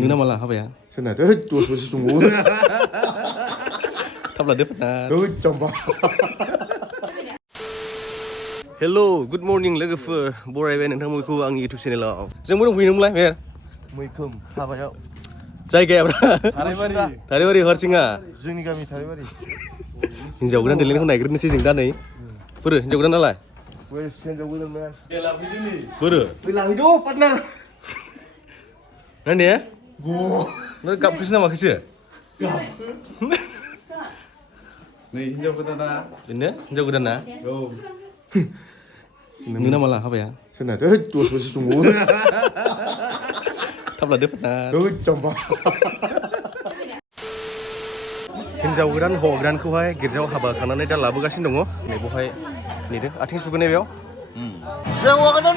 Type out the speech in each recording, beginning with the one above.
नोंना माला हाबाया सोरनाथ' दस बोसोर दंबावो थाब लादो फोरना जम्बा हेल' गुड मर्निं लोगोफोर बरायबाय नोंथांमोनखौ आंनि इउटुब चेनेलाव जोंबो दंफैनोमोनलाय मेर मैखोम हाबायाव जायगायाब्रा थाराइबारि हरसिङा जोंनि गामि थाराइबारि हिन्जाव गोदान देलायनायखौ नायग्रोनोसै जों दा नै बोरो हिन्जाव गोदान नालाय हिन्जाव गोदान बोरो लांदो पार्टनार नायने नों गाबखोसो ना माखोसो नै हिन्जाव गोदाना बेनो हिन्जाव गोदाना औ नोंना माला हाबाया सोरनाथ' दस बोसोर दंबावो थाब लादो फोरना जम्बा हिन्जाव गोदान हौवा गोदानखौहाय गिर्जायाव हाबा खांनानै दा लाबोगासिनो दङ नै बेवहाय नेदो आथिं सुगोनाय बेयाव जों हौवा गोदान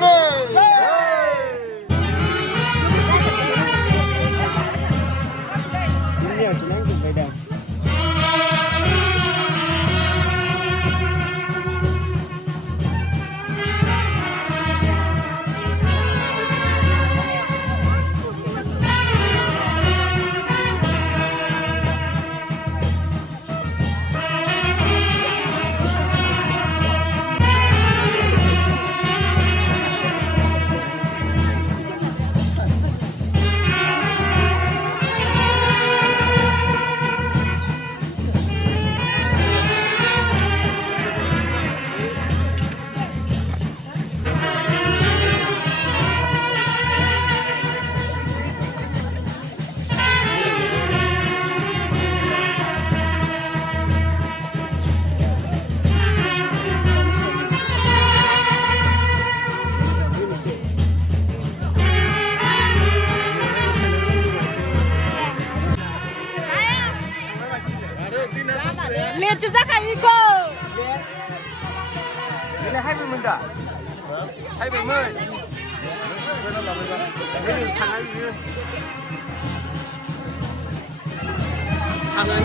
Lihat jejak Iko. Ini hai mươi da. Hai 70. Ini thằng ấy. Thằng ấy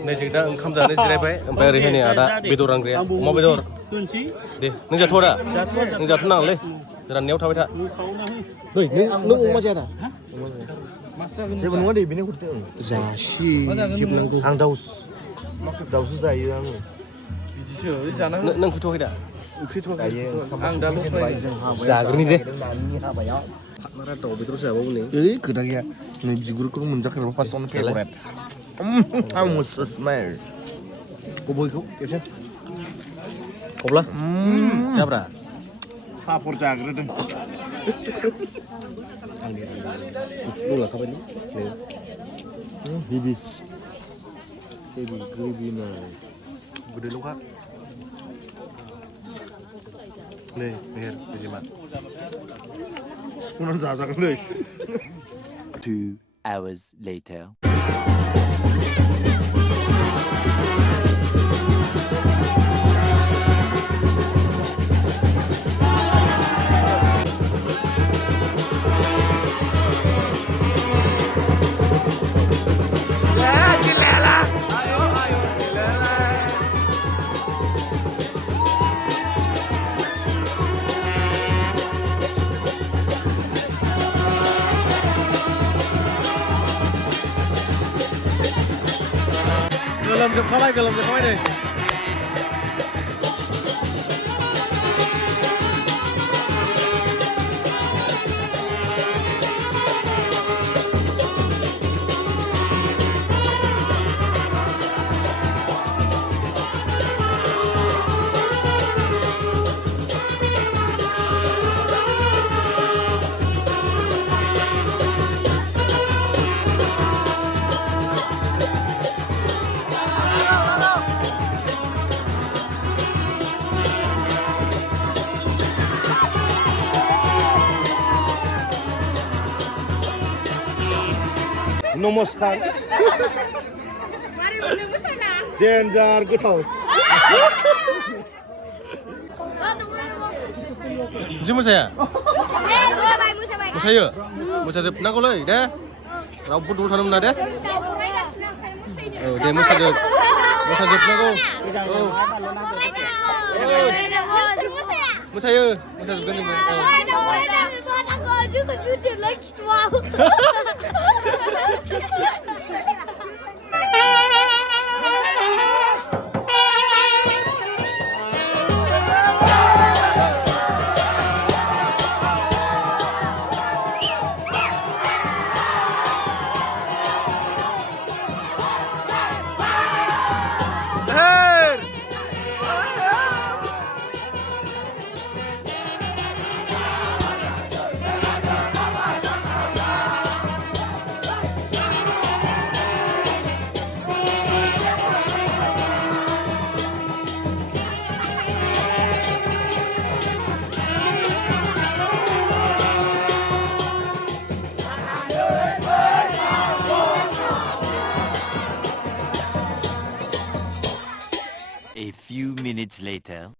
नै जों दा ओंखाम जानो जिरायबाय ओमफ्राय ओरैहाय नै आदा बेदर रानग्राया अमा बेदर दे नों जाथ'आ दा नों जाथ'नाङालै राननायाव थाबाय था नै नों अमा जाया दा जेबो नङा दे बेनो हरदों जासि आं दाउसो जायो आङो बिदिसो जाना नों फैथ'वाखै दा आं दाल' जाग्रोनि दे हाबायाव पार्टनारा दाउ बेदर जाबावो नै ओइ खोथा गैया नै बिगुरखौ मोनजाखायो फार्स्टआवनो favourite I want to smell. गबयखौ खेबसे अब्ला जाब्रा पापर जाग्रोदों आंनि बुंलांखाबाय नों हेभि ग्रेभि नाय गोदैल'खा नै मेहेर बिजिमा सिख'नानै जाजागोन नै 2 hours later. गोलोमजोबखाबाय नै नमस्कार डेन्जार गोथाव जि मोसाया मोसायो मोसाजोबनांगौलै दे रावबो दल थानो मोना दे औ दे मोसाजोबनांगौ औ मोसायो मोसाजोबगोन A few minutes later.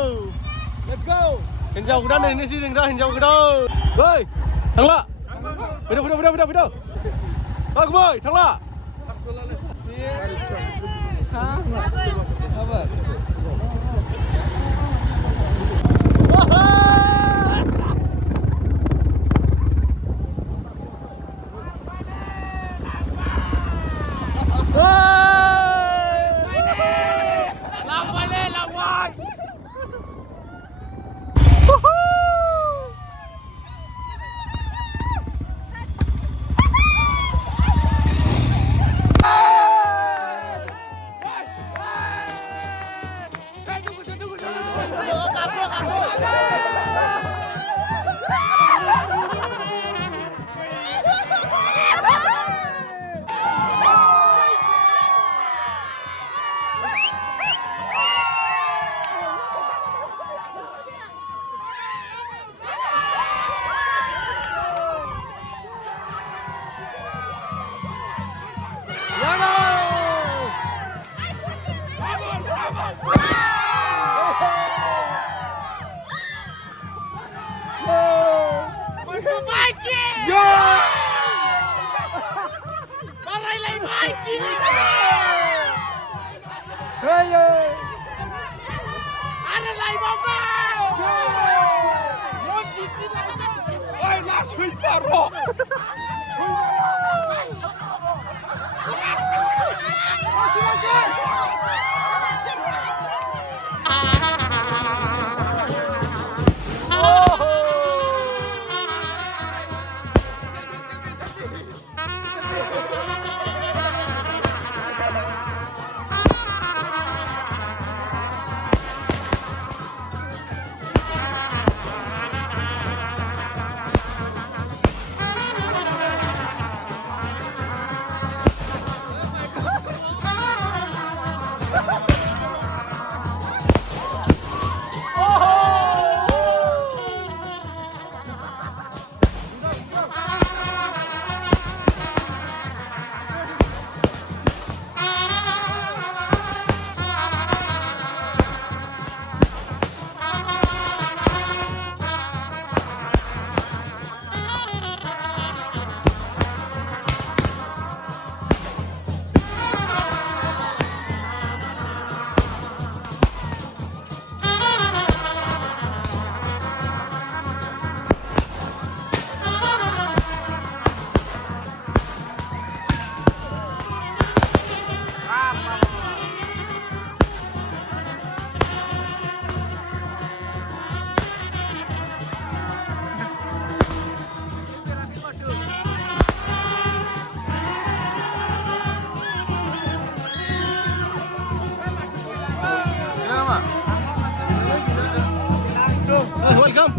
Let's go. Hinjau godan ini sih hinjau godan. Boy, thangla. Video. Bak boy, thangla.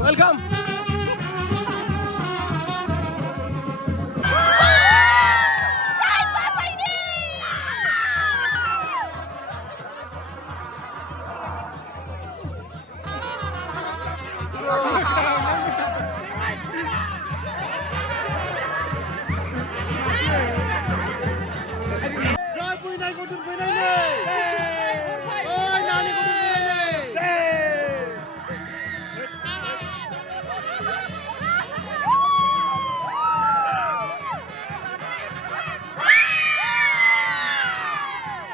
Welcome.